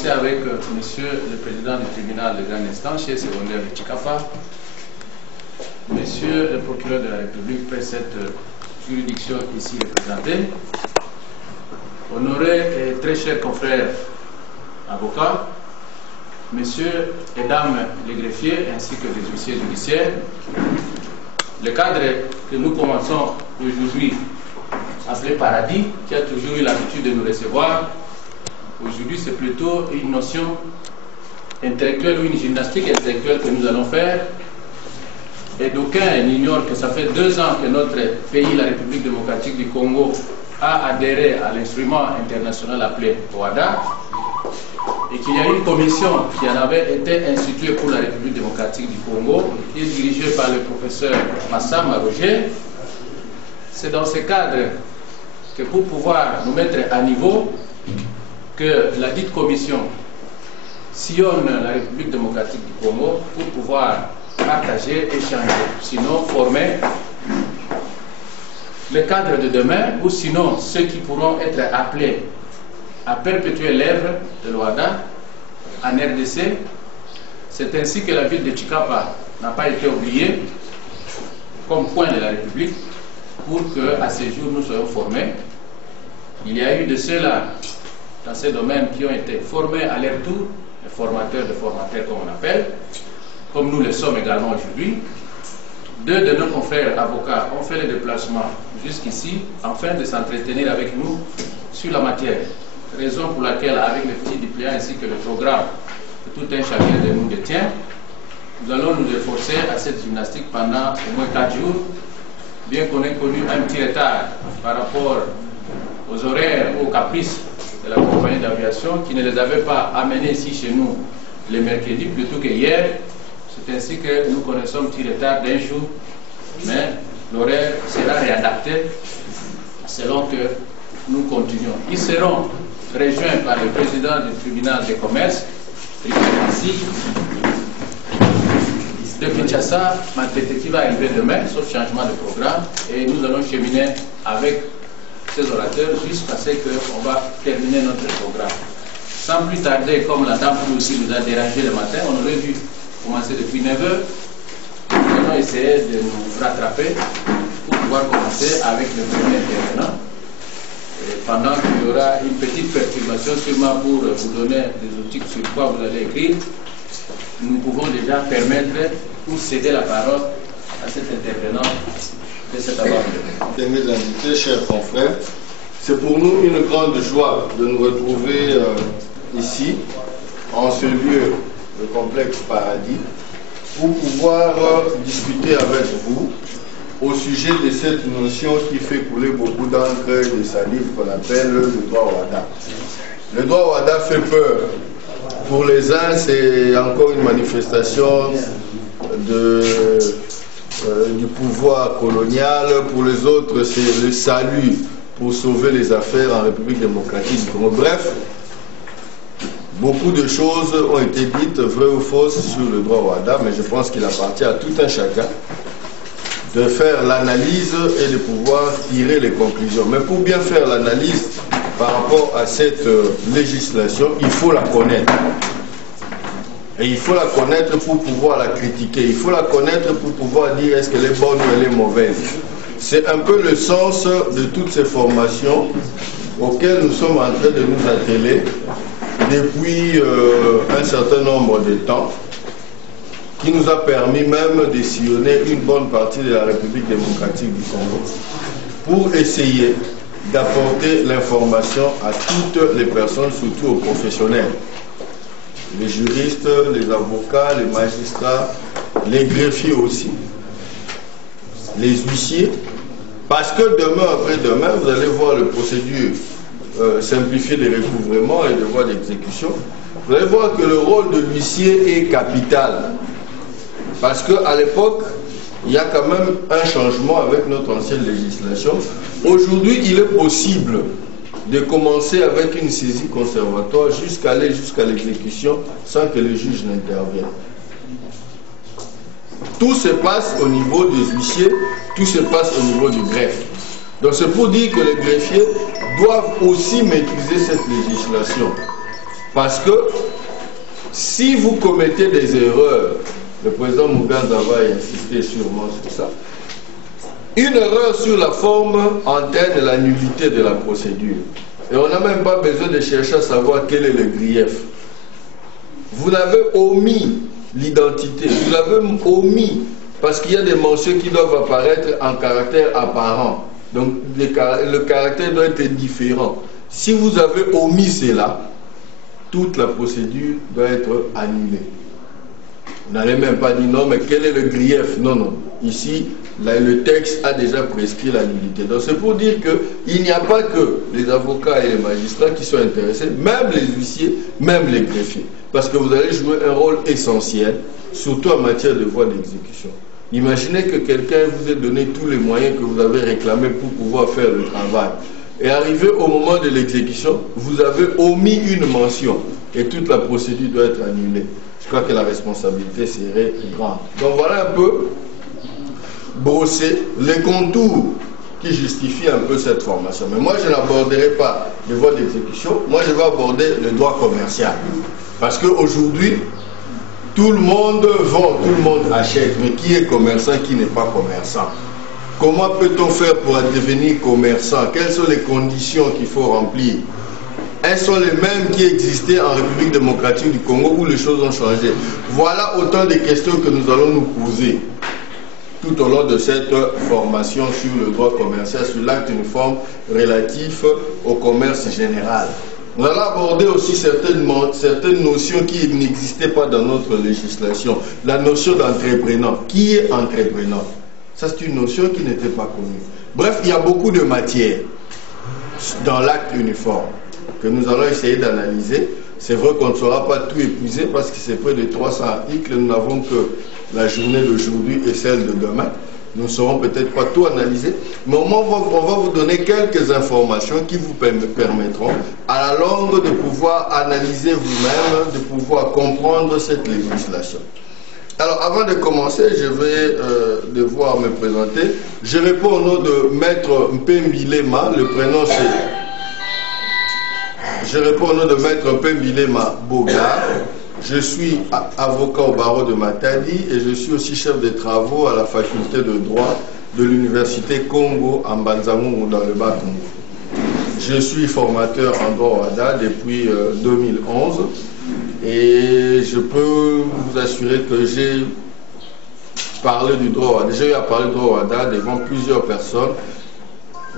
commencer avec Monsieur le Président du tribunal de grande instance, chef secondaire de Tchikapa, Monsieur le procureur de la République, près cette juridiction ici représentée, honorés et très chers confrères avocats, Messieurs et Dames les greffiers ainsi que les huissiers judiciaires, le cadre que nous commençons aujourd'hui, appelé Paradis, qui a toujours eu l'habitude de nous recevoir, aujourd'hui c'est plutôt une notion intellectuelle ou une gymnastique intellectuelle que nous allons faire. Et d'aucuns ignorent que ça fait 2 ans que notre pays, la République démocratique du Congo, a adhéré à l'instrument international appelé OHADA, et qu'il y a une commission qui en avait été instituée pour la République démocratique du Congo, qui est dirigée par le professeur Massamba Roger. C'est dans ce cadre que pour pouvoir nous mettre à niveau, que la dite commission sillonne la République démocratique du Congo pour pouvoir partager, échanger, sinon former le cadre de demain, ou sinon ceux qui pourront être appelés à perpétuer l'œuvre de l'OHADA en RDC. C'est ainsi que la ville de Tchikapa n'a pas été oubliée comme point de la République pour qu'à ce jour nous soyons formés. Il y a eu de ceux-là dans ces domaines qui ont été formés à leur tour, les formateurs de formateurs comme on appelle, comme nous le sommes également aujourd'hui. 2 de nos confrères avocats ont fait le déplacement jusqu'ici afin de s'entretenir avec nous sur la matière. Raison pour laquelle, avec le petit dépliant ainsi que le programme que tout un chacun de nous détient, nous allons nous efforcer à cette gymnastique pendant au moins 4 jours, bien qu'on ait connu un petit retard par rapport aux horaires, aux caprices de la compagnie d'aviation qui ne les avait pas amenés ici chez nous le mercredi plutôt que hier. C'est ainsi que nous connaissons un petit retard d'1 jour, mais l'horaire sera réadapté selon que nous continuons. Ils seront rejoints par le président du tribunal de commerce de Kinshasa, Matete, qui va arriver demain, sauf changement de programme, et nous allons cheminer avec ces orateurs jusqu'à ce qu'on va terminer notre programme. Sans plus tarder, comme la dame aussi nous a dérangé le matin, on aurait dû commencer depuis 9 h. Nous allons essayer de nous rattraper pour pouvoir commencer avec le premier intervenant. Et pendant qu'il y aura une petite perturbation sûrement pour vous donner des outils sur quoi vous allez écrire, nous pouvons déjà permettre ou céder la parole à cet intervenant de cet avant-midi. Mes invités, chers confrères, c'est pour nous une grande joie de nous retrouver ici, en ce lieu, le complexe Paradis, pour pouvoir discuter avec vous au sujet de cette notion qui fait couler beaucoup d'encre de salive qu'on appelle le droit OHADA. Le droit OHADA fait peur. Pour les uns, c'est encore une manifestation du pouvoir colonial. Pour les autres, c'est le salut pour sauver les affaires en République démocratique du Congo. Bref, beaucoup de choses ont été dites, vraies ou fausses, sur le droit OHADA, mais je pense qu'il appartient à tout un chacun de faire l'analyse et de pouvoir tirer les conclusions. Mais pour bien faire l'analyse par rapport à cette législation, il faut la connaître. Et il faut la connaître pour pouvoir la critiquer. Il faut la connaître pour pouvoir dire est-ce qu'elle est bonne ou elle est mauvaise. C'est un peu le sens de toutes ces formations auxquelles nous sommes en train de nous atteler depuis un certain nombre de temps, qui nous a permis même de sillonner une bonne partie de la République démocratique du Congo pour essayer d'apporter l'information à toutes les personnes, surtout aux professionnels, les juristes, les avocats, les magistrats, les greffiers aussi, les huissiers, parce que demain après demain, vous allez voir les procédures simplifiées de recouvrement et de voies d'exécution. Vous allez voir que le rôle de l'huissier est capital. Parce qu'à l'époque, il y a quand même un changement avec notre ancienne législation. Aujourd'hui, il est possible de commencer avec une saisie conservatoire jusqu'à aller jusqu'à l'exécution sans que le juge n'intervienne. Tout se passe au niveau des huissiers, tout se passe au niveau du greffe. Donc c'est pour dire que les greffiers doivent aussi maîtriser cette législation. Parce que si vous commettez des erreurs, le président Muganza va insister sûrement sur ça, une erreur sur la forme entraîne la nullité de la procédure. Et on n'a même pas besoin de chercher à savoir quel est le grief. Vous l'avez omis l'identité, vous l'avez omis parce qu'il y a des mentions qui doivent apparaître en caractère apparent. Donc le caractère doit être différent. Si vous avez omis cela, toute la procédure doit être annulée. Vous n'allez même pas dire non, mais quel est le grief? Non, non. Ici, là, le texte a déjà prescrit la nullité. Donc c'est pour dire qu'il n'y a pas que les avocats et les magistrats qui sont intéressés, même les huissiers, même les greffiers. Parce que vous allez jouer un rôle essentiel, surtout en matière de voie d'exécution. Imaginez que quelqu'un vous ait donné tous les moyens que vous avez réclamés pour pouvoir faire le travail. Et arrivé au moment de l'exécution, vous avez omis une mention et toute la procédure doit être annulée. Je crois que la responsabilité serait grande. Donc voilà un peu brosser les contours qui justifient un peu cette formation. Mais moi, je n'aborderai pas les voies d'exécution. Moi, je vais aborder le droit commercial. Parce qu'aujourd'hui, tout le monde vend, tout le monde achète. Mais qui est commerçant, qui n'est pas commerçant? Comment peut-on faire pour devenir commerçant? Quelles sont les conditions qu'il faut remplir? Elles sont les mêmes qui existaient en République démocratique du Congo où les choses ont changé. Voilà autant de questions que nous allons nous poser tout au long de cette formation sur le droit commercial, sur l'acte uniforme relatif au commerce général. Nous allons aborder aussi certaines notions qui n'existaient pas dans notre législation. La notion d'entrepreneur. Qui est entrepreneur? Ça, c'est une notion qui n'était pas connue. Bref, il y a beaucoup de matières dans l'acte uniforme que nous allons essayer d'analyser. C'est vrai qu'on ne saura pas tout épuiser parce que c'est près de 300 articles. Nous n'avons que la journée d'aujourd'hui et celle de demain. Nous ne saurons peut-être pas tout analyser, mais au moins on va vous donner quelques informations qui vous permettront à la longue de pouvoir analyser vous-même, de pouvoir comprendre cette législation. Alors, avant de commencer, je vais devoir me présenter. Je réponds au nom de Maître Mpembilema, le prénom c'est... Je réponds au nom de Maître Mpembilema Bogard. Je suis avocat au barreau de Matadi et je suis aussi chef de travaux à la faculté de droit de l'université Congo en Banzamou dans le Bas-Congo. Je suis formateur en droit WADA depuis 2011 et je peux vous assurer que j'ai parlé du droit WADA. J'ai eu à parler du droit WADA devant plusieurs personnes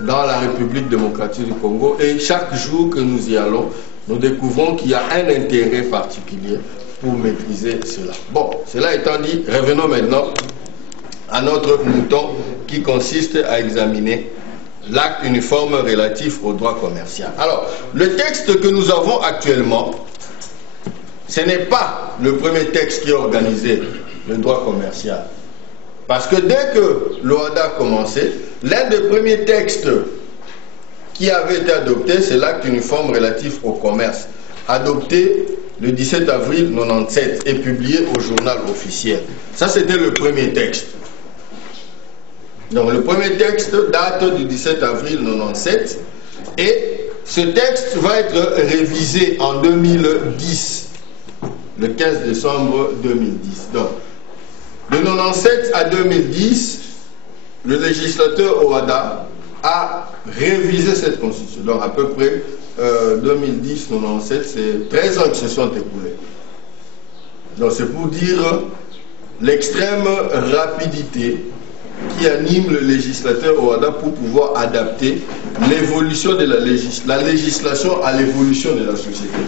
dans la République démocratique du Congo et chaque jour que nous y allons, nous découvrons qu'il y a un intérêt particulier pour maîtriser cela. Bon, cela étant dit, revenons maintenant à notre mouton qui consiste à examiner l'acte uniforme relatif au droit commercial. Alors, le texte que nous avons actuellement, ce n'est pas le premier texte qui a organisé le droit commercial. Parce que dès que l'OADA a commencé, l'un des premiers textes qui avait été adopté, c'est l'acte uniforme relatif au commerce, adopté le 17 avril 1997 et publié au journal officiel. Ça, c'était le premier texte. Donc, le premier texte date du 17 avril 1997 et ce texte va être révisé en 2010, le 15 décembre 2010. Donc, de 1997 à 2010, le législateur OADA a révisé cette constitution. Donc à peu près 2010-97, c'est 13 ans qui se sont écoulés. Donc c'est pour dire l'extrême rapidité qui anime le législateur OADA pour pouvoir adapter l'évolution de la législation à l'évolution de la société.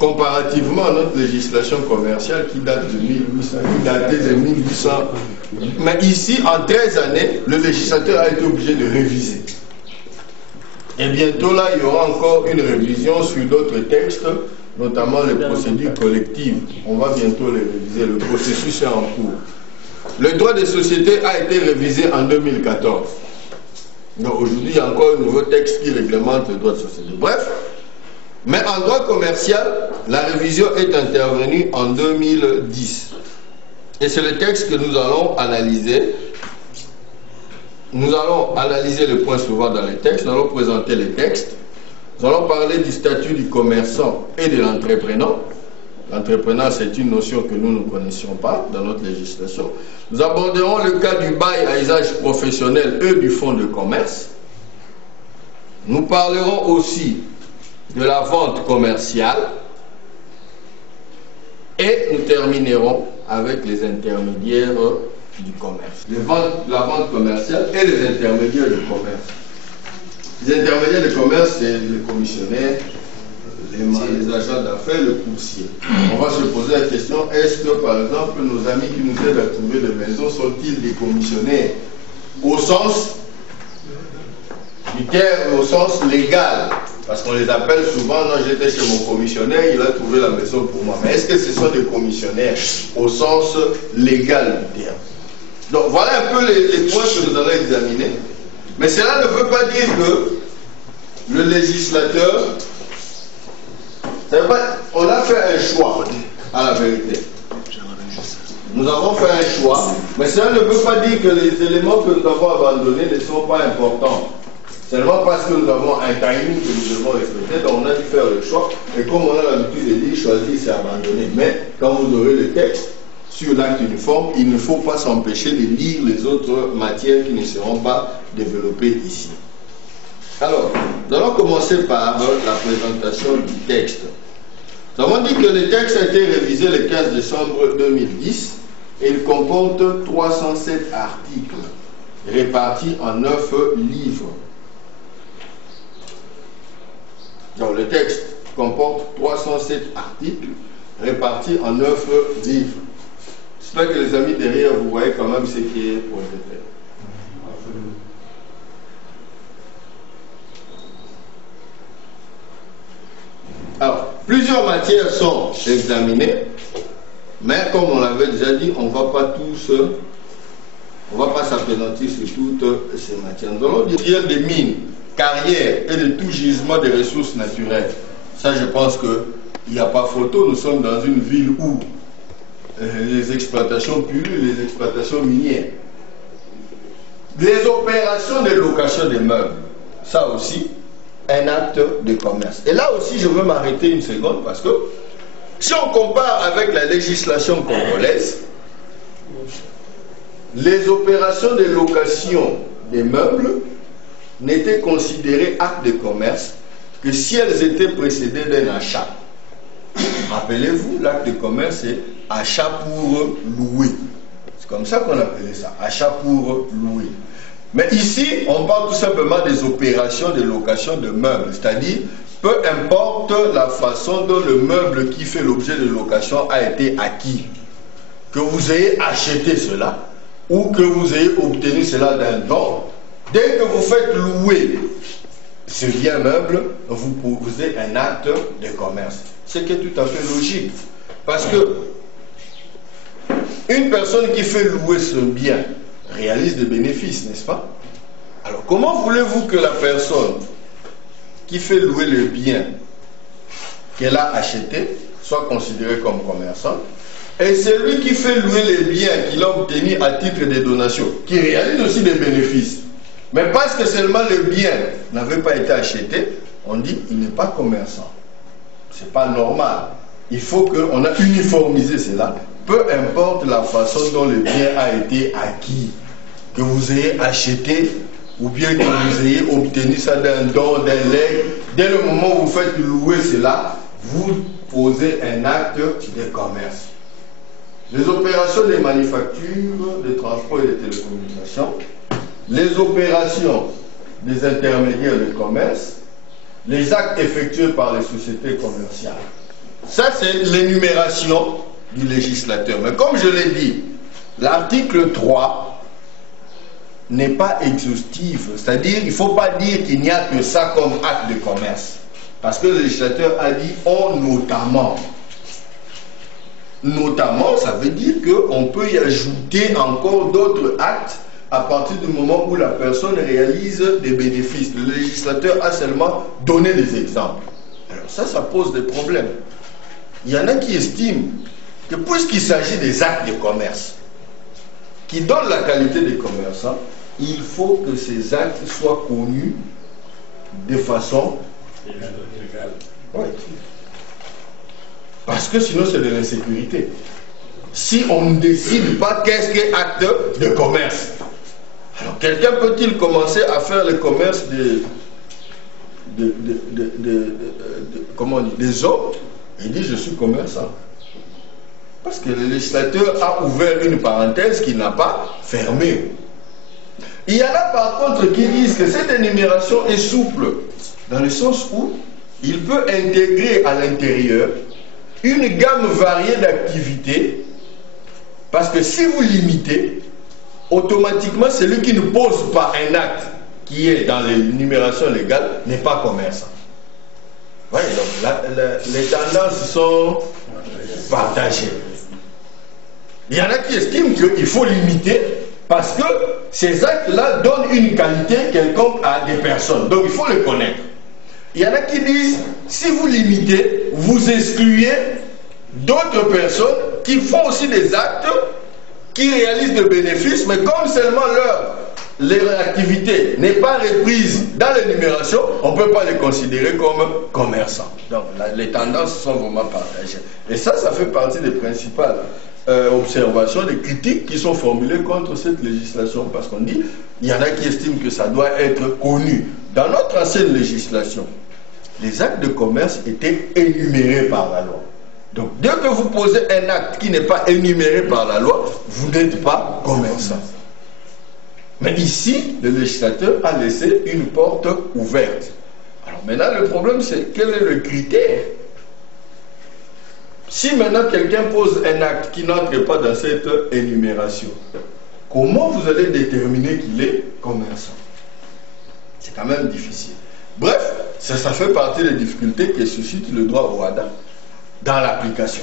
Comparativement à notre législation commerciale qui date de 1800, qui datait de 1800. Mais ici, en 13 années, le législateur a été obligé de réviser. Et bientôt là, il y aura encore une révision sur d'autres textes, notamment les procédures collectives. On va bientôt les réviser, le processus est en cours. Le droit des sociétés a été révisé en 2014. Donc aujourd'hui, il y a encore un nouveau texte qui réglemente le droit de société. Bref, mais en droit commercial, la révision est intervenue en 2010. Et c'est le texte que nous allons analyser. Nous allons analyser les points souvent dans les textes, nous allons présenter les textes. Nous allons parler du statut du commerçant et de l'entrepreneur. L'entrepreneur, c'est une notion que nous ne connaissions pas dans notre législation. Nous aborderons le cas du bail à usage professionnel et du fonds de commerce. Nous parlerons aussi de la vente commerciale. Et nous terminerons avec les intermédiaires du commerce. La vente commerciale et les intermédiaires du commerce. Les intermédiaires du commerce, c'est les commissionnaires, les agents d'affaires, le coursier. On va se poser la question, est-ce que par exemple nos amis qui nous aident à trouver des maisons sont-ils des commissionnaires au sens du terme, au sens légal? Parce qu'on les appelle souvent, non, j'étais chez mon commissionnaire, il a trouvé la maison pour moi. Mais est-ce que ce sont des commissionnaires au sens légal du terme? Donc voilà un peu les points que nous allons examiner. Mais cela ne veut pas dire que le législateur, on a fait un choix, à la vérité. Nous avons fait un choix, mais cela ne veut pas dire que les éléments que nous avons abandonnés ne sont pas importants. Seulement parce que nous avons un timing que nous devons respecter, donc on a dû faire le choix. Et comme on a l'habitude de dire, choisir, c'est abandonner. Mais quand vous aurez le texte sur l'acte uniforme, il ne faut pas s'empêcher de lire les autres matières qui ne seront pas développées ici. Alors, nous allons commencer par la présentation du texte. Nous avons dit que le texte a été révisé le 15 décembre 2010 et il comporte 307 articles répartis en 9 livres. Donc, le texte comporte 307 articles répartis en 9 livres. J'espère que les amis derrière, vous voyez quand même ce qui est projeté. Alors, plusieurs matières sont examinées, mais comme on l'avait déjà dit, on ne va pas s'appesantir sur toutes ces matières. Nous allons dire des mines, carrières et de tout gisement des ressources naturelles. Ça, je pense qu'il n'y a pas photo. Nous sommes dans une ville où les exploitations pullulent, les exploitations minières. Les opérations de location des meubles, ça aussi, un acte de commerce. Et là aussi, je veux m'arrêter une seconde parce que si on compare avec la législation congolaise, les opérations de location des meubles n'étaient considérées actes de commerce que si elles étaient précédées d'un achat. Rappelez-vous, l'acte de commerce, c'est achat pour louer. C'est comme ça qu'on appelait ça, achat pour louer. Mais ici, on parle tout simplement des opérations de location de meubles, c'est-à-dire, peu importe la façon dont le meuble qui fait l'objet de location a été acquis, que vous ayez acheté cela ou que vous ayez obtenu cela d'un don, dès que vous faites louer ce bien meuble, vous posez un acte de commerce. Ce qui est tout à fait logique. Parce que une personne qui fait louer ce bien réalise des bénéfices, n'est-ce pas? Alors, comment voulez-vous que la personne qui fait louer le bien qu'elle a acheté soit considérée comme commerçante et celui qui fait louer les biens qu'il a obtenus à titre de donation, qui réalise aussi des bénéfices, mais parce que seulement le bien n'avait pas été acheté, on dit qu'il n'est pas commerçant. C'est pas normal. Il faut qu'on a uniformisé cela, peu importe la façon dont le bien a été acquis, que vous ayez acheté ou bien que vous ayez obtenu ça d'un don, d'un legs, dès le moment où vous faites louer cela, vous posez un acte de commerce. Les opérations des manufactures, des transports et des télécommunications, les opérations des intermédiaires de commerce, les actes effectués par les sociétés commerciales. Ça, c'est l'énumération du législateur. Mais comme je l'ai dit, l'article 3 n'est pas exhaustif. C'est-à-dire, il ne faut pas dire qu'il n'y a que ça comme acte de commerce. Parce que le législateur a dit « on notamment ». Notamment, ça veut dire qu'on peut y ajouter encore d'autres actes à partir du moment où la personne réalise des bénéfices. Le législateur a seulement donné des exemples. Alors ça pose des problèmes. Il y en a qui estiment que puisqu'il s'agit des actes de commerce qui donnent la qualité des commerçants, il faut que ces actes soient connus de façon Oui. Parce que sinon c'est de l'insécurité. Si on ne décide pas qu'est-ce qu'est acte de commerce, alors quelqu'un peut-il commencer à faire le commerce comment on dit, des hommes et dit je suis commerçant? Parce que le législateur a ouvert une parenthèse qui n'a pas fermé. Il y en a par contre qui disent que cette énumération est souple, dans le sens où il peut intégrer à l'intérieur une gamme variée d'activités, parce que si vous limitez, automatiquement celui qui ne pose pas un acte qui est dans l'énumération légale n'est pas commerçant. Ouais, donc les tendances sont partagées. Il y en a qui estiment qu'il faut limiter parce que ces actes-là donnent une qualité quelconque à des personnes. Donc il faut les connaître. Il y en a qui disent, si vous limitez, vous excluez d'autres personnes qui font aussi des actes, qui réalisent des bénéfices, mais comme seulement leur activité n'est pas reprise dans l'énumération, on ne peut pas les considérer comme commerçants. Donc les tendances sont vraiment partagées. Et ça fait partie des principales observations, des critiques qui sont formulées contre cette législation. Parce qu'on dit, il y en a qui estiment que ça doit être connu. Dans notre ancienne législation, les actes de commerce étaient énumérés par la loi. Donc, dès que vous posez un acte qui n'est pas énuméré par la loi, vous n'êtes pas commerçant. Mais ici, le législateur a laissé une porte ouverte. Alors maintenant, le problème, c'est quel est le critère? Si maintenant quelqu'un pose un acte qui n'entre pas dans cette énumération, comment vous allez déterminer qu'il est commerçant? C'est quand même difficile. Bref, ça fait partie des difficultés que suscite le droit au WADA dans l'application.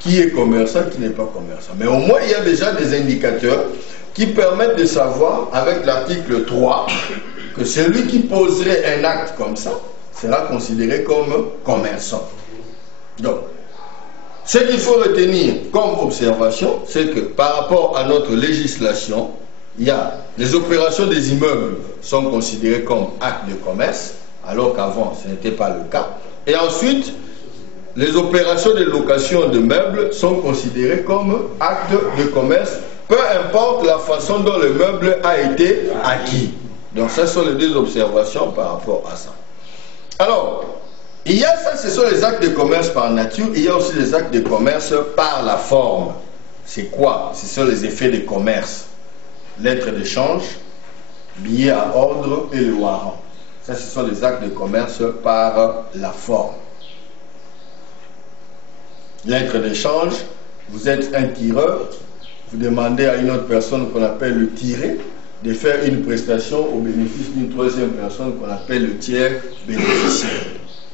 Qui est commerçant, qui n'est pas commerçant. Mais au moins, il y a déjà des indicateurs qui permettent de savoir, avec l'article 3, que celui qui poserait un acte comme ça sera considéré comme commerçant. Donc, ce qu'il faut retenir comme observation, c'est que par rapport à notre législation, il y a les opérations des immeubles sont considérées comme actes de commerce, alors qu'avant ce n'était pas le cas. Et ensuite, les opérations de location de meubles sont considérées comme actes de commerce, peu importe la façon dont le meuble a été acquis. Donc, ce sont les deux observations par rapport à ça. Alors, il y a ça, ce sont les actes de commerce par nature, il y a aussi les actes de commerce par la forme. C'est quoi? Ce sont les effets de commerce. Lettre de change, billet à ordre et le warrant. Ça, ce sont les actes de commerce par la forme. Lettre d'échange, vous êtes un tireur, vous demandez à une autre personne qu'on appelle le tiré de faire une prestation au bénéfice d'une troisième personne qu'on appelle le tiers bénéficiaire.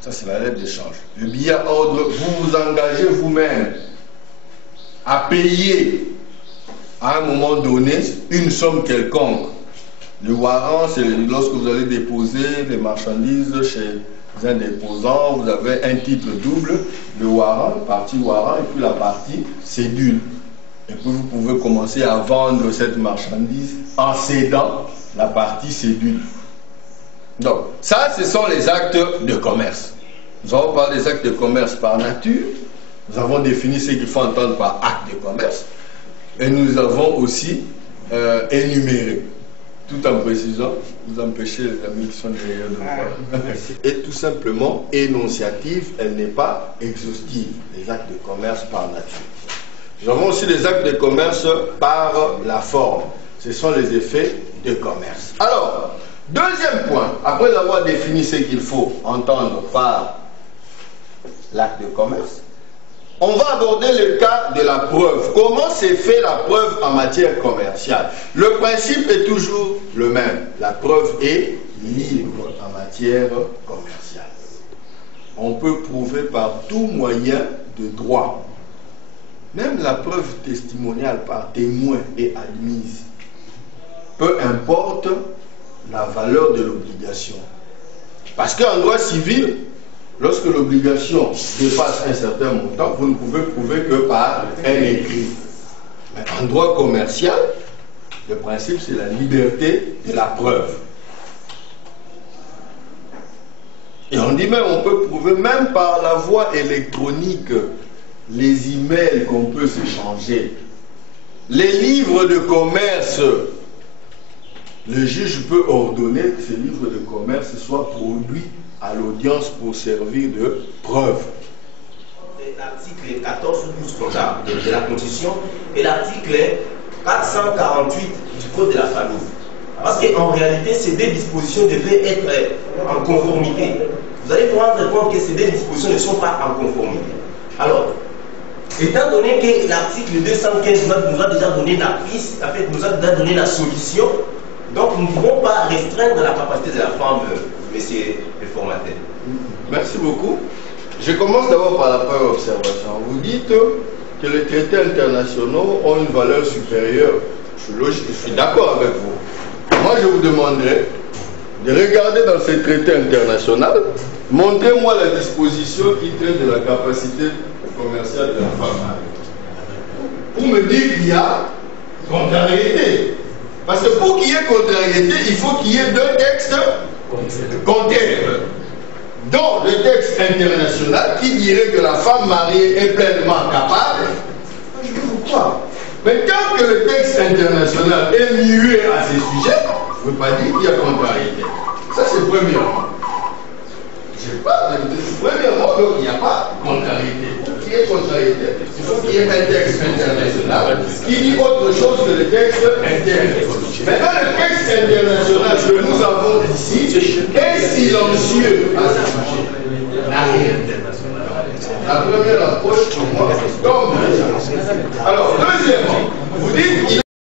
Ça, c'est la lettre d'échange. Le billet à ordre, vous vous engagez vous-même à payer à un moment donné une somme quelconque. Le warrant, c'est lorsque vous allez déposer des marchandises chez un déposant, vous avez un titre double, le warrant, partie warrant, et puis la partie cédule. Et puis vous pouvez commencer à vendre cette marchandise en cédant la partie cédule. Donc, ça, ce sont les actes de commerce. Nous avons parlé des actes de commerce par nature, nous avons défini ce qu'il faut entendre par acte de commerce, et nous avons aussi énuméré, tout en précisant, vous empêchez les amis qui sont derrière nous. Et tout simplement énonciative, elle n'est pas exhaustive, les actes de commerce par nature. Nous avons aussi les actes de commerce par la forme. Ce sont les effets de commerce. Alors, deuxième point, après avoir défini ce qu'il faut entendre par l'acte de commerce, on va aborder le cas de la preuve. Comment s'est fait la preuve en matière commerciale? Le principe est toujours le même. La preuve est libre en matière commerciale. On peut prouver par tout moyen de droit. Même la preuve testimoniale par témoin est admise. Peu importe la valeur de l'obligation. Parce qu'en droit civil, lorsque l'obligation dépasse un certain montant, vous ne pouvez prouver que par un écrit. Mais en droit commercial, le principe c'est la liberté de la preuve. Et on dit même, on peut prouver même par la voie électronique les emails qu'on peut s'échanger. Les livres de commerce, le juge peut ordonner que ces livres de commerce soient produits à l'audience pour servir de preuve. L'article 14 ou 12 de la Constitution et l'article 448 du Code de la famille. Parce qu'en réalité, ces deux dispositions devaient être en conformité. Vous allez vous rendre compte que ces deux dispositions ne sont pas en conformité. Alors, étant donné que l'article 215 nous a déjà donné la piste, en fait, nous a déjà donné la solution, donc nous ne pouvons pas restreindre la capacité de la femme, monsieur le formateur. Merci beaucoup. Je commence d'abord par la première observation. Vous dites que les traités internationaux ont une valeur supérieure. Je suis d'accord avec vous. Moi, je vous demanderai de regarder dans ces traités internationaux, montrez-moi la disposition qui traite de la capacité commerciale de la femme. Pour me dire qu'il y a contrariété. Parce que pour qu'il y ait contrariété, il faut qu'il y ait deux textes contraires. Dans le texte international qui dirait que la femme mariée est pleinement capable, je vous crois. Mais tant que le texte international est muet à ces sujets, je ne veux pas dire qu'il y a contrariété. Ça, c'est premièrement. Premièrement, donc, il n'y a pas contrariété. Pour qu'il y ait contrariété, il faut qu'il y ait un texte international qui dit autre chose que le texte interne. Maintenant, le texte international que nous avons ici est silencieux. La première approche, pour moi, comme alors,